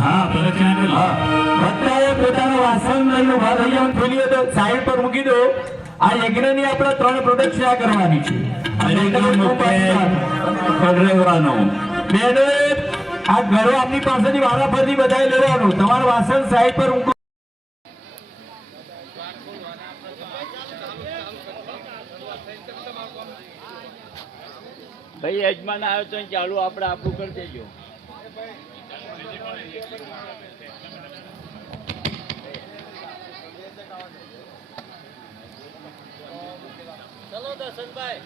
હા બધાએ પોતાનું વાસણ લઈને ઊભા થઈ જાઓ થેલીઓ તો સાઈડ પર મૂકી દો. આ યજ્ઞની આપણે ત્રણ પ્રદક્ષિણા કરવાની છે. હરિગ્રામ ખડરેવરાનો બેનો આ ઘરો આપની પાસેથી વારાફરતી બધાએ લેવાનું. તમારું વાસણ સાઈડ પર મૂકો ભાઈ યજમાન આવ્યો તો ચાલુ આપણે આપણું કરી દેજો. ચલો દર્શનભાઈ.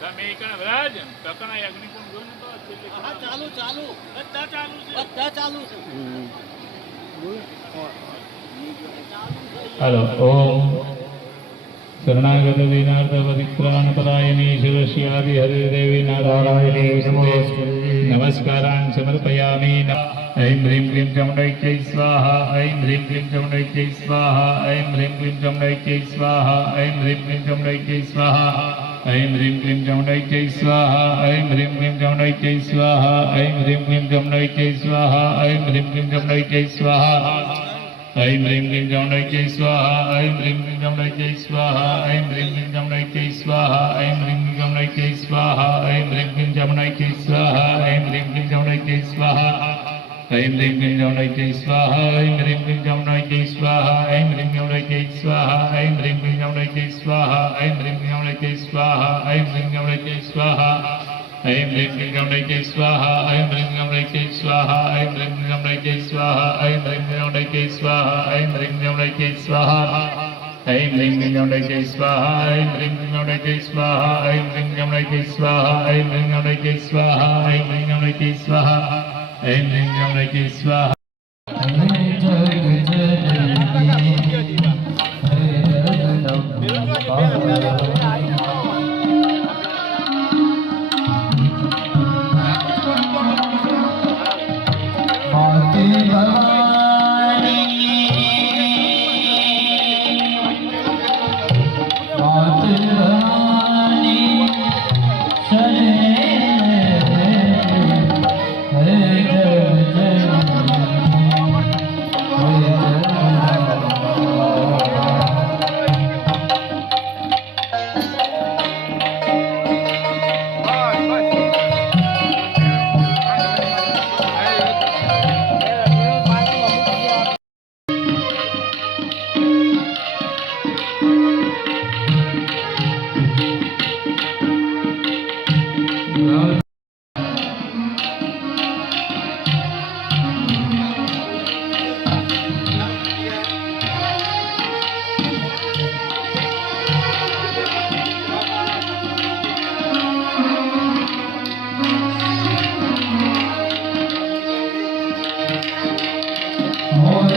તમે કણ વ્રજ પણ યજ્ઞિકુંડ જોઈને તો હા ચાલુ ચાલુ. બધા ચાલુ છે. બધા ચાલુ છે. હેલો ઓમ. शरणागत दीनार्थ परित्राण परायणे शिवश्यादि हरिदेवी नारायणे नमस्कारान् समर्पयामि ऐं ह्रीं क्लीं चमुण्डैक्यै स्वाहा ऐं ह्रीं क्लीं चमुण्डैक्यै स्वाहा ऐं ह्रीं क्लीं चमुण्डैक्यै स्वाहा ऐं ह्रीं क्लीं चमुण्डैक्यै स्वाहा ऐं ह्रीं क्लीं चमुण्डैक्यै स्वाहा ऐं ह्रीं क्लीं चमुण्डैक्यै स्वाहा ऐं ह्रीं क्लीं चमुण्डैक्यै स्वाहा ऐं ह्रीं क्लीं चमुण्डैक्यै स्वाहा ऐं ह्रीं क्लीं चमुण्डैत्यै स्वाहा ऐं ह्रीं क्लीं चमुण्डैत्यै स्वाहा ऐं ह्रीं क्लीं चमुण्डैत्यै स्वाहा ऐं ह्रीं क्लीं चमुण्डैत्यै स्वाहा ऐं ह्रीं क्लीं चमुण्डैत्यै स्वाहा ऐं ह्रीं क्लीं चमुण्डैत्यै स्वाहा ऐं ह्रीं क्लीं चमुण्डैत्यै स्वाहा ऐं ह्रीं क्लीं चमुण्डैत्यै स्वाहा ऐं ह्रीं चमुण्डैत्यै स्वाहा ऐं ह्रीं क्लीं चमुण्डैत्यै स्वाहा ऐं ह्रीं चमुण्डैत्यै स्वाहा ऐं ह्रीं चमुण्डैत्यै स्वाहा ఐం రీం లింగం నైకే స్వాహ ఐం లింగం నైకే స్వాహ ఐం లింగం నైకే స్వాహ ఐం లింగం నైకే స్వాహ ఐం లింగం నైకే స్వాహ ఐం లింగం నైకే స్వాహ ఐం లింగం నైకే స్వాహ ఐం లింగం నైకే స్వాహ ఐం లింగం నైకే స్వాహ ఐం లింగం నైకే స్వాహ ఐం లింగం నైకే స్వాహ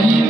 Amen.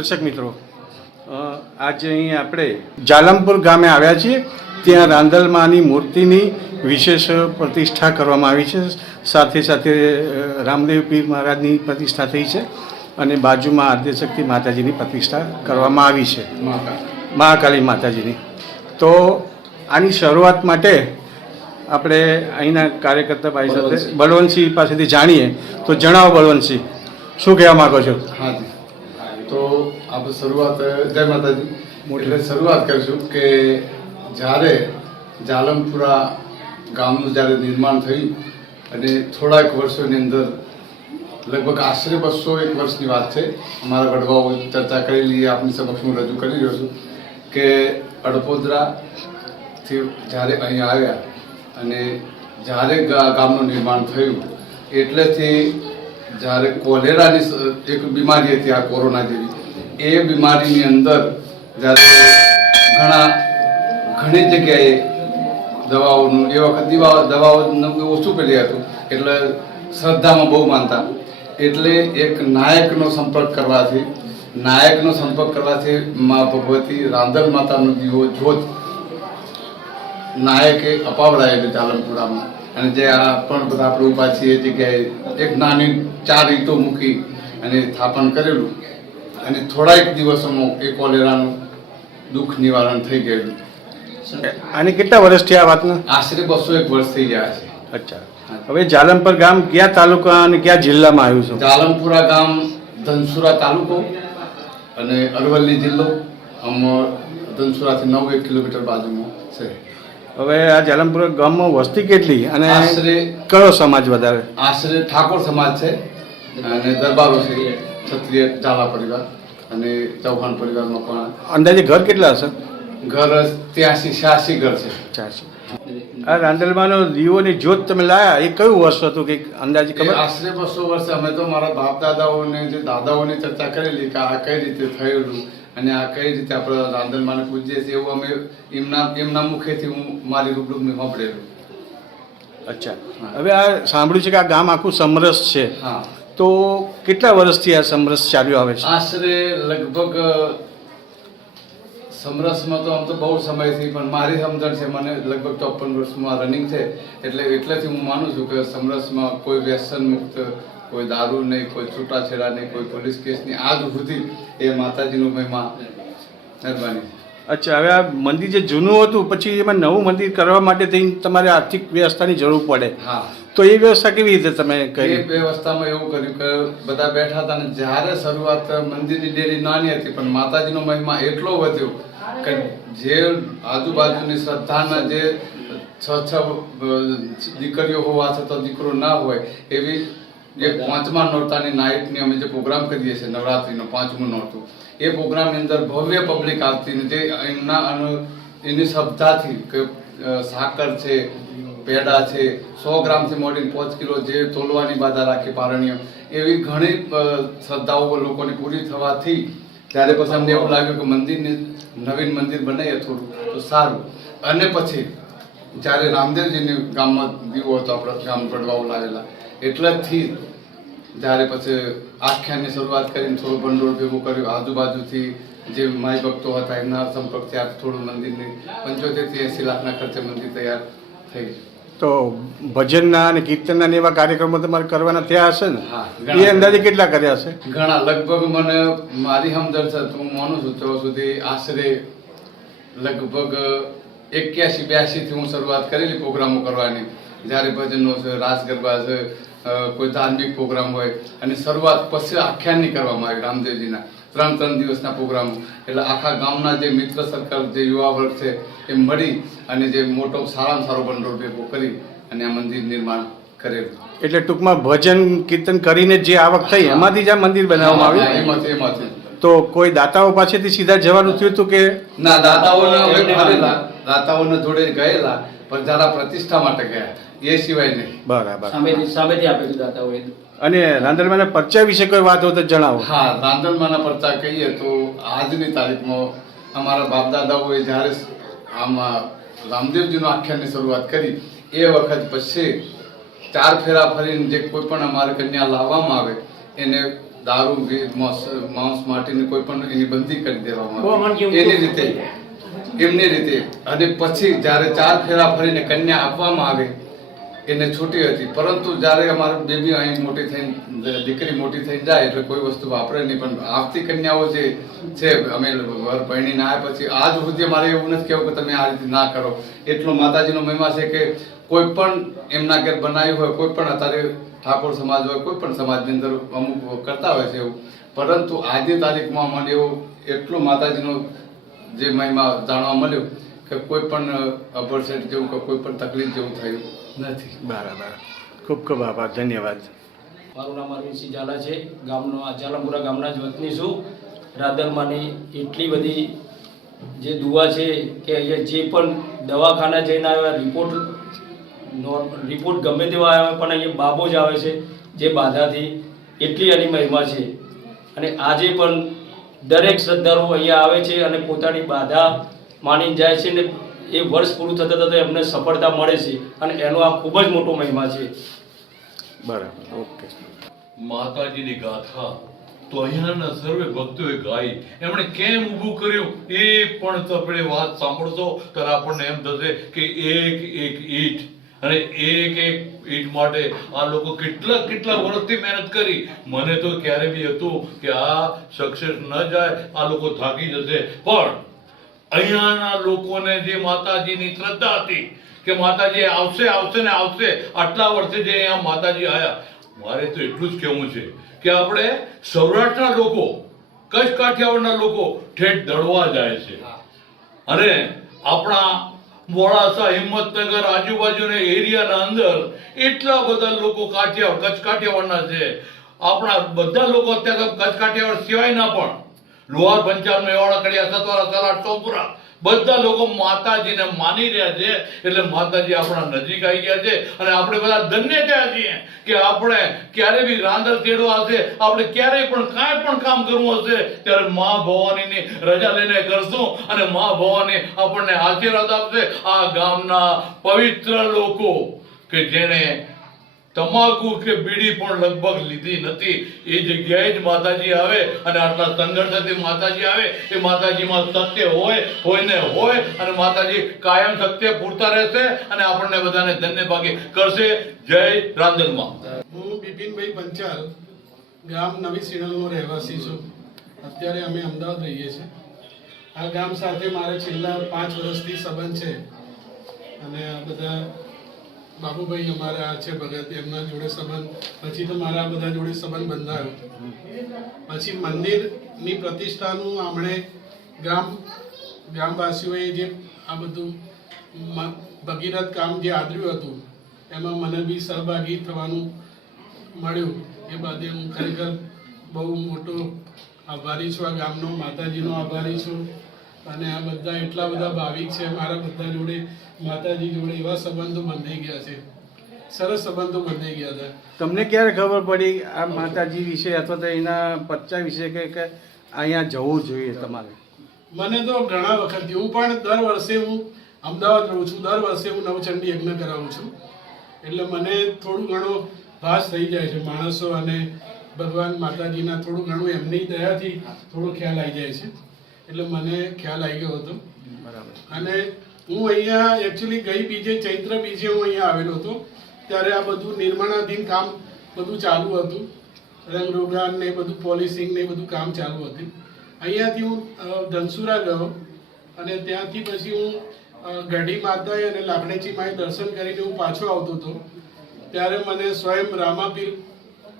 દર્શક મિત્રો આજે અહીં આપણે જાલમપુર ગામે આવ્યા છીએ. ત્યાં રાંદલમાની મૂર્તિની વિશેષ પ્રતિષ્ઠા કરવામાં આવી છે. સાથે સાથે રામદેવ પીર મહારાજની પ્રતિષ્ઠા થઈ છે અને બાજુમાં આદ્યશક્તિ માતાજીની પ્રતિષ્ઠા કરવામાં આવી છે. મહાકાલી માતાજીની. તો આની શરૂઆત માટે આપણે અહીંના કાર્યકર્તા ભાઈ સાથે બળવંતસિંહ. પાસેથી જાણીએ. તો જણાવો બળવંતસિંહ શું કહેવા માગો છો? હા તો આપણે શરૂઆત જય માતાજી. એટલે શરૂઆત કરીશું કે જ્યારે જાલમપુરા ગામનું જ્યારે નિર્માણ થયું અને થોડાક વર્ષોની અંદર લગભગ આશરે બસો એક વર્ષની વાત છે અમારા વડવાઓ ચર્ચા કરેલી આપની સમક્ષ હું રજૂ કરી રહ્યો છું કે અડપોદરાથી જ્યારે અહીં આવ્યા અને જ્યારે ગામનું નિર્માણ થયું એટલેથી જ્યારે કોલેરાની એક બીમારી હતી આ કોરોના જેવી, એ બીમારીની અંદર જ્યારે ઘણા, ઘણી જગ્યાએ દવાઓનું, એ વખત દીવા, દવાઓનું ઓછું પેલી હતું, એટલે શ્રદ્ધામાં બહુ માનતા. એટલે એક નાયકનો સંપર્ક કરવાથી, નાયકનો સંપર્ક કરવાથી મા ભગવતી રાંધણ માતાનો દીવો જોત. નાયકે અપાવડાયેલું ચાલનપુરામાં અને જે આ પણ બધા આપણે ઊભા છીએ જગ્યાએ એક નાની ચાર ઈંટો મૂકી અને સ્થાપન કરેલું. અને થોડાક દિવસોમાં એ કોલેરાનું દુઃખ નિવારણ થઈ ગયેલું. આની કેટલા વર્ષથી આ વાતનું? આશરે બસો એક વર્ષ થઈ ગયા છે. અચ્છા. હવે જાલમપર ગામ કયા તાલુકા અને કયા જિલ્લામાં આવ્યું છે? જાલમપુરા ગામ ધનસુરા તાલુકો અને અરવલ્લી જિલ્લો. અમર ધનસુરાથી નવ એક કિલોમીટર બાજુમાં છે. હવે આ જાલમપુર ગામમાં વસ્તી કેટલી? અને આશરે કયો સમાજ વધારે? આશરે ઠાકોર સમાજ છે અને દરબારો છે ક્ષત્રિય ઝાલા પરિવાર અને ચૌહાણ પરિવારમાં પણ અંદાજે ઘર કેટલા હશે? ઘર ત્યાંસી છ્યાસી ઘર છે. ચારસો આ રાંદલમાંનો દીવોની જ્યોત તમે લાયા એ કયું વર્ષ હતું કે અંદાજે ખબર? આશરે બસો વર્ષ અમે તો મારા બાપ દાદાઓને જે દાદાઓની ચર્ચા કરેલી કે આ કઈ રીતે થયેલું અને આ કઈ રીતે આપણે રાંદલમાને પૂજીએ છીએ એવું અમે એમના એમના મુખેથી હું મારી રૂબરૂ મેં સાંભળેલું. અચ્છા. હવે આ સાંભળ્યું છે કે આ ગામ આખું સમરસ છે. હા. તો કેટલા વર્ષથી આ સમરસ ચાલ્યો આવે છે? આશરે લગભગ સમરસમાં તો આમ તો બહુ સમયથી પણ મારી સમજણ છે મને લગભગ ચોપન વર્ષમાં રનિંગ છે એટલે એટલેથી હું માનું છું કે સમરસમાં કોઈ વ્યસન મુક્ત કોઈ દારૂ નહીં કોઈ છૂટાછેડા નહીં કોઈ પોલીસ કેસ નહીં આજ સુધી એ માતાજીનું મહિમા મહેરબાની. અચ્છા હવે આ મંદિર જે જૂનું હતું પછી એમાં નવું મંદિર કરવા માટે થઈને તમારે આર્થિક વ્યવસ્થાની જરૂર પડે. હા. તો એ વ્યવસ્થા કેવી રીતે તમે એ વ્યવસ્થામાં એવું કર્યું કે બધા બેઠા હતા ને જ્યારે શરૂઆત મંદિરની ડેરી નાની હતી, પણ માતાજીનો મહિમા એટલો વધ્યો કે જે આજુબાજુની શ્રદ્ધાના જે છ છ દીકરીઓ હોવા છતાં દીકરો ના હોય, એવી જે પાંચમા નોરતાની નાઇટની અમે જે પ્રોગ્રામ કરીએ છીએ, નવરાત્રીનો પાંચમું નોરતું, એ પ્રોગ્રામની અંદર ભવ્ય પબ્લિક આવતી ને જે એમના એની શ્રદ્ધાથી કે સાકર છે પેડા છે, સો ગ્રામથી મોડીને પાંચ કિલો જે તોલવાની બાધા રાખી પારણીઓ, એવી ઘણી શ્રદ્ધાઓ લોકોની પૂરી થવાથી ત્યારે પછી અમને એવું લાગ્યું કે મંદિરને, નવીન મંદિર બનાવીએ થોડું, તો સારું. અને પછી જ્યારે રામદેવજીને ગામમાં દીવો હતો, આપણા ગામ પડવાઓ લાવેલા એટલેથી જ્યારે પછી આખ્યાનની શરૂઆત કરીને થોડું ભંડોળ ભેગું કર્યું, આજુબાજુથી જે માય ભક્તો હતા, એમના સંપર્કથી આ થોડું મંદિરની પંચોતેરથી એંસી લાખના ખર્ચે મંદિર તૈયાર થઈ. તો ભજનના અને કીર્તનના એવા કાર્યક્રમો તમારે કરવાના ત્યાં હશે ને? એ અંદાજે કેટલા કર્યા હશે? ઘણા. લગભગ મને મારી સમજણ હું માનું છું ત્યાં સુધી આશરે લગભગ એક્યાસી બ્યાસી થી હું શરૂઆત કરેલી પ્રોગ્રામો કરવાની. જ્યારે ભજનનો છે રાસ ગરબા છે કોઈ ધાર્મિક પ્રોગ્રામ હોય અને શરૂઆત પછી આખ્યાનની કરવામાં આવી રામદેવજીના. ત્રણ ત્રણ દિવસના પ્રોગ્રામો. એટલે આખા ગામના જે મિત્ર સર્કલ જે યુવા વર્ગ છે એ મળી અને જે મોટો સારામાં સારો ભંડોળ ભેગો કરી અને આ મંદિર નિર્માણ કરેલું. એટલે ટૂંકમાં ભજન કીર્તન કરીને જે આવક થઈ એમાંથી જ આ મંદિર બનાવવામાં આવ્યું? એમાંથી એમાંથી. તો કોઈ દાતાઓ પાસેથી સીધા જવાનું થયું હતું કે? ના દાતાઓને દાતાઓને જોડે ગયેલા પણ જરા પ્રતિષ્ઠા માટે ગયા. એ સિવાય નહીં. બરાબર. સામેથી સામેથી આપેલું દાતાઓએ. અને રાંદલમાના પરચા વિશે કોઈ વાત હોય તો જણાવો. હા રાંધણમાંના પરચા કહીએ તો આજની તારીખમાં અમારા બાપ દાદાઓએ જ્યારે આમાં રામદેવજીનો આખ્યાનની શરૂઆત કરી એ વખત પછી ચાર ફેરા ફરીને જે કોઈ પણ અમારે કન્યા લાવવામાં આવે એને દારૂ માંસ માટીની કોઈ પણ એની બંધી કરી દેવામાં આવે. એની રીતે એમની રીતે. અને પછી જ્યારે ચાર ફેરા ફરીને કન્યા આપવામાં આવે એને છૂટી હતી. પરંતુ જ્યારે અમારી બેબી અહીં મોટી થઈને દીકરી મોટી થઈ જાય એટલે કોઈ વસ્તુ વાપરે નહીં. પણ આવતી કન્યાઓ જે છે, અમે વર પરણીને આવ્યા પછી આજ સુધી મારે એવું નથી કહેવું કે તમે આ રીતે ના કરો. એટલો માતાજીનો મહિમા છે કે કોઈ પણ એમના ઘેર બનાવ્યું હોય, કોઈ પણ અત્યારે ઠાકોર સમાજ હોય, કોઈ પણ સમાજની અંદર અમુક કરતા હોય છે એવું. પરંતુ આજની તારીખમાં મને એવું એટલો માતાજીનો જે મહિમા જાણવા મળ્યો કે કોઈ પણ અભરસેટ જેવું કે કોઈ પણ તકલીફ જેવું થયું. નથી. બરાબર. ખૂબ ખૂબ આભાર. ધન્યવાદ. મારું નામ અરવિંદસિંહ ઝાલા છે. ગામનો આ ઝાલાપુરા ગામના જ વતની છું. રાદરમાંની એટલી બધી જે દુવા છે કે અહીંયા જે પણ દવાખાના જઈને આવ્યા રિપોર્ટ રિપોર્ટ ગમે તેવા આવ્યા પણ અહીંયા બાબો જ આવે છે જે બાધાથી એટલી એની મહિમા છે. અને આજે પણ દરેક શ્રદ્ધાળુ અહીંયા આવે છે અને પોતાની બાધા માની જાય છે ને એ વર્ષ પૂરું થતાં થતાં એમને સફળતા મળે છે અને એનો આ ખૂબ જ મોટો મહિમા છે. બરાબર ઓકે. માતાજીની ગાથા તો અહીંયાના સર્વે ભક્તોએ ગાઈ. એમણે કેમ ઊભું કર્યું એ પણ આપણે વાત સાંભળશો ત્યારે આપણને એમ થશે કે એક એક ઈટ. અને એક એક ઈટ માટે આ લોકો કેટલા કેટલા વર્ષથી મહેનત કરી. મને તો ક્યારે બી હતું કે આ સક્સેસ ન જાય આ લોકો થાકી જશે. પણ અહીંયાના લોકોને જે માતાજીની શ્રદ્ધા હતી કે માતાજી આવશે આવશે ને આવશે આટલા વર્ષે જે અહીંયા માતાજી આવ્યા મારે તો એટલું જ કહેવું છે કે આપણે સૌરાષ્ટ્રના લોકો કચ્છ કાઠિયાવાડના લોકો ઠેઠ દળવા જાય છે. અને આપણા મોડાસા હિંમતનગર આજુબાજુના એરિયાના અંદર એટલા બધા લોકો કાઠિયાવાડ કચ્છ કાઠિયાવાડના છે. આપણા બધા લોકો અત્યારે કચ્છ કાઠિયાવાડ સિવાયના પણ લોહાર પંચાલ મેવાડા કડિયા સતવારા સલાડ ચોપુરા. બધા લોકો માતાજીને માની રહ્યા છે, એટલે માતાજી આપણા નજીક આવી ગયા છે. અને આપણે બધા ધન્ય થયા છીએ કે આપણે ક્યારે બી રાંદર તેડવા હશે, આપણે ક્યારેય પણ કાંઈ પણ કામ કરવું હશે, ત્યારે મા ભવાનીની રજા લઈને કરશું અને મા ભવાની આપણને આશીર્વાદ આપશે આ ગામના પવિત્ર લોકો કે જેણે તમાકુ કે બીડી પણ લગભગ લીધી નથી. એ જગ્યાએ જ માતાજી આવે અને આટલા સંઘર્ષથી માતાજી આવે. એ માતાજીમાં સત્ય હોય હોય ને હોય અને માતાજી કાયમ સત્ય પૂરતા રહેશે અને આપણને બધાને ધન્ય ભાગી કરશે. જય રાંદલમાં હું બિપિનભાઈ પંચાલ, ગામ નવી સિણલનો રહેવાસી છું. અત્યારે અમે અમદાવાદ રહીએ છીએ. આ ગામ સાથે મારે છેલ્લા પાંચ વર્ષથી સંબંધ છે. અને આ બધા બાબુભાઈ અમારા છે ભગત, એમના જોડે સંબંધ, પછી તો મારા બધા જોડે સંબંધ બંધાયો. પછી મંદિરની પ્રતિષ્ઠાનું આમણે ગામ, ગામવાસીઓએ જે આ બધું ભગીરથ કામ જે આદર્યું હતું, એમાં મને બી સહભાગી થવાનું મળ્યું. એ બાદ હું ખરેખર બહુ મોટો આભારી છું આ ગામનો, માતાજીનો આભારી છું. અને આ બધા એટલા બધા ભાવિક છે મારા બધા જોડે માતાજી જોડે એવા સંબંધો બંધાઈ ગયા છે. સરસ સંબંધો બંધાઈ ગયા હતા. તમને ક્યારે ખબર પડી આ માતાજી વિશે અથવા તો એના પચ્ચા વિશે કે અહીંયા જવું જોઈએ તમારે? મને તો ઘણા વખતથી હું પણ દર વર્ષે હું અમદાવાદ રહું છું. દર વર્ષે હું નવચંડી યજ્ઞ કરાવું છું. એટલે મને થોડું ઘણો ભાસ થઈ જાય છે. માણસો અને ભગવાન માતાજીના થોડું ઘણું એમની દયાથી થોડો ખ્યાલ આવી જાય છે. એટલે મને ખ્યાલ આવી ગયો હતો. બરાબર. અને હું અહીંયા એકચ્યુઅલી ગઈ બીજે ચૈત્ર બીજે હું અહીંયા આવેલો હતો ત્યારે આ બધું નિર્માણાધીન કામ બધું ચાલુ હતું. રંગરોગાન ને બધું પોલિશિંગ ને બધું કામ ચાલુ હતું. અહીંયાથી હું ધનસુરા ગયો અને ત્યાંથી પછી હું ગઢી માતાએ અને લાગણેચી માએ દર્શન કરીને હું પાછો આવતો હતો. ત્યારે મને સ્વયં રામાપીર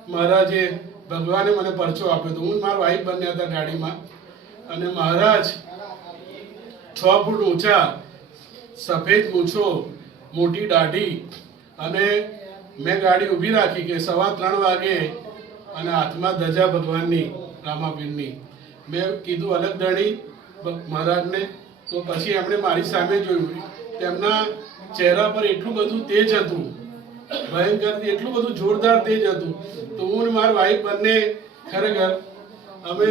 મહારાજે ભગવાને મને પરચો આપ્યો હતો. હું મારા વાઈફ બન્યા હતા ગાડીમાં. અને મહારાજ, છ ફૂટ ઊંચા, સફેદ મૂછો, મોટી દાઢી અને મેં ગાડી ઊભી રાખી કે સવા ત્રણ વાગે અને હાથમાં ધજા ભગવાનની, રામાપીરની. મેં કીધું, અલગ દણી મહારાજને. તો પછી એમણે મારી સામે જોયું. તેમના ચહેરા પર એટલું બધું તેજ હતું. ભયંકર એટલું બધું જોરદાર તેજ હતું. તો હું અને મારી વાઈફ બંને ખરેખર અમે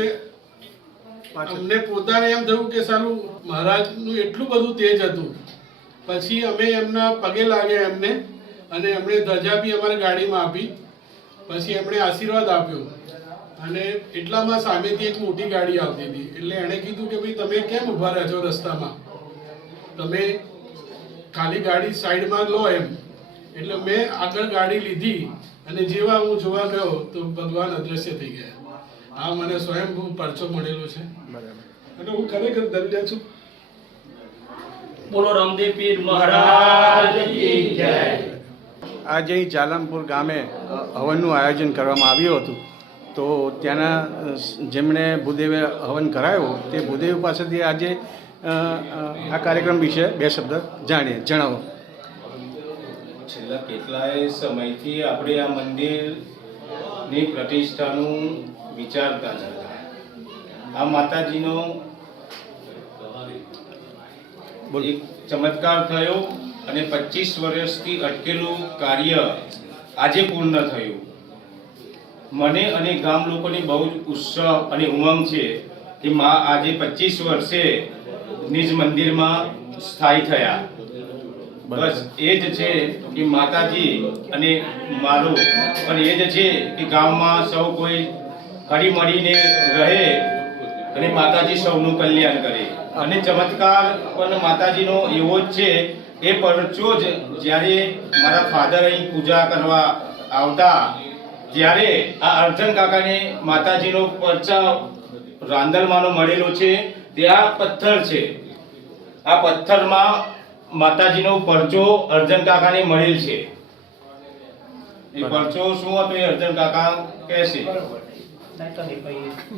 અમને પોતાને એમ થયું કે સાલું મહારાજનું એટલું બધું તેજ હતું. પછી અમે એમના પગે લાગ્યા એમને અને એમણે ધજા બી અમારી ગાડીમાં આપી. પછી એમણે આશીર્વાદ આપ્યો. અને એટલામાં સામેથી એક મોટી ગાડી આવતી હતી. એટલે એણે કીધું કે ભાઈ, તમે કેમ ઊભા રહ્યા છો રસ્તામાં? તમે ખાલી ગાડી સાઈડમાં લો એમ. એટલે મેં આગળ ગાડી લીધી અને જેવા હું જોવા ગયો તો ભગવાન અદ્રશ્ય થઈ ગયા. આ મને સ્વયં પરચો મળેલો છે. અને હું ખરેખર ધન્ય છું. બોલો રામદેવ પીર મહારાજ કી જય. આજે જાલમપુર ગામે હવનનું આયોજન કરવામાં આવ્યું હતું. તો ત્યાંના જેમણે ભૂદેવે હવન કરાયો તે ભૂદેવ પાસેથી આજે આ કાર્યક્રમ વિશે બે શબ્દ જાણીએ જણાવો. છેલ્લા કેટલાય સમયથી આપણે આ મંદિરની પ્રતિષ્ઠાનું વિચારતા જ હતા. આ માતાજીનો બોલો. એક ચમત્કાર થયો અને પચીસ વર્ષથી અટકેલું કાર્ય આજે પૂર્ણ થયું. મને અને ગામ લોકોની બહુ જ ઉત્સાહ અને ઉમંગ છે કે મા આજે પચીસ વર્ષે નિજ મંદિરમાં સ્થાયી થયા. બસ એ જ છે કે માતાજી અને મારું પણ એ જ છે કે ગામમાં સૌ કોઈ હળી મળીને રહે અને માતાજી સૌનું કલ્યાણ કરે. અને ચમત્કાર પણ માતાજીનો એવો જ છે એ પરચો જ જ્યારે મારા ફાધર અહીં પૂજા કરવા આવતા, ત્યારે આ અર્જન કાકાને માતાજીનો પરચા રાંદલમાંનો મળેલો છે. તે આ પથ્થર છે. આ પથ્થરમાં માતાજીનો પરચો અર્જન કાકાને મળેલ છે. એ પરચો શું હતો એ અર્જન કાકા કહેશે.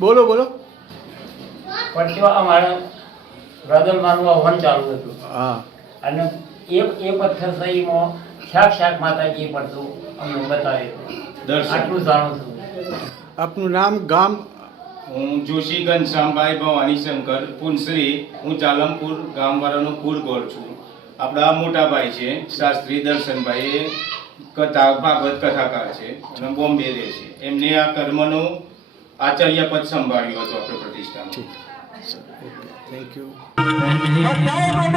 બોલો બોલો. પડતો અમારા રદલમાનું હવન ચાલુ હતું. હા. અને એ એ પથ્થર સહીમાં સાક્ષાત માતાજી પડતું અમને બતાવે આટલું જાણું છું. આપનું નામ ગામ? હું જોશી ઘનશ્યામભાઈ ભવાની શંકર પુનશ્રી. હું જાલમપુર ગામવાળાનો કુરગોળ છું. આપણા મોટા ભાઈ છે શાસ્ત્રી દર્શનભાઈ એ કથા ભાગવત કથાકાર છે અને બોમ્બે રહે છે. એમને આ કર્મનો આચાર્ય પદ હતો હતું આપણે પ્રતિષ્ઠામાં. થેન્ક યુ જય જય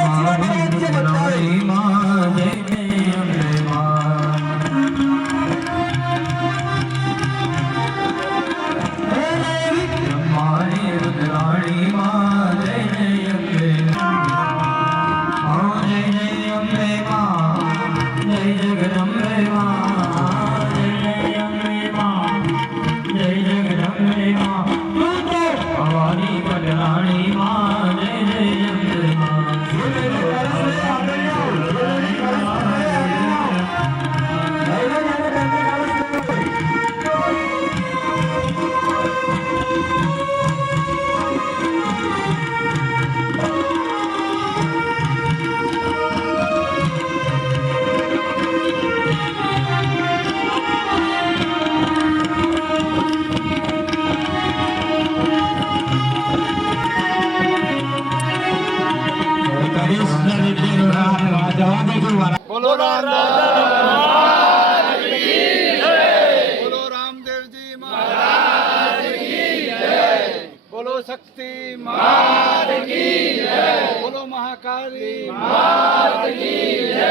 શક્તિ માત કી જય. બોલો મહાકાળી માત કી જય.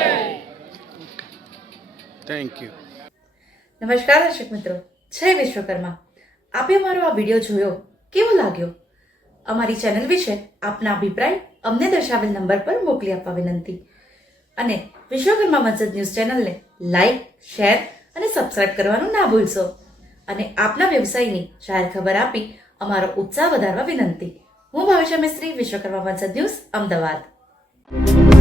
થેન્ક યુ નમસ્કાર દર્શક મિત્રો. જય વિશ્વકર્મા. આપે અમારો આ વીડિયો જોયો? કેવો લાગ્યો? અમારી ચેનલ વિશે આપના અભિપ્રાય અમને દર્શાવેલ નંબર પર મોકલી આપવા વિનંતી. અને વિશ્વકર્મા મસ્જિદ ન્યૂઝ ચેનલને લાઇક શેર અને સબસ્ક્રાઇબ કરવાનું ના ભૂલશો. અને આપના વ્યવસાયની જાહેર ખબર આપી અમારો ઉત્સાહ વધારવા વિનંતી હું ભવિષ્ય મિસ્ત્રી વિશ્વકર્મા મસ્જિદ ન્યૂઝ અમદાવાદ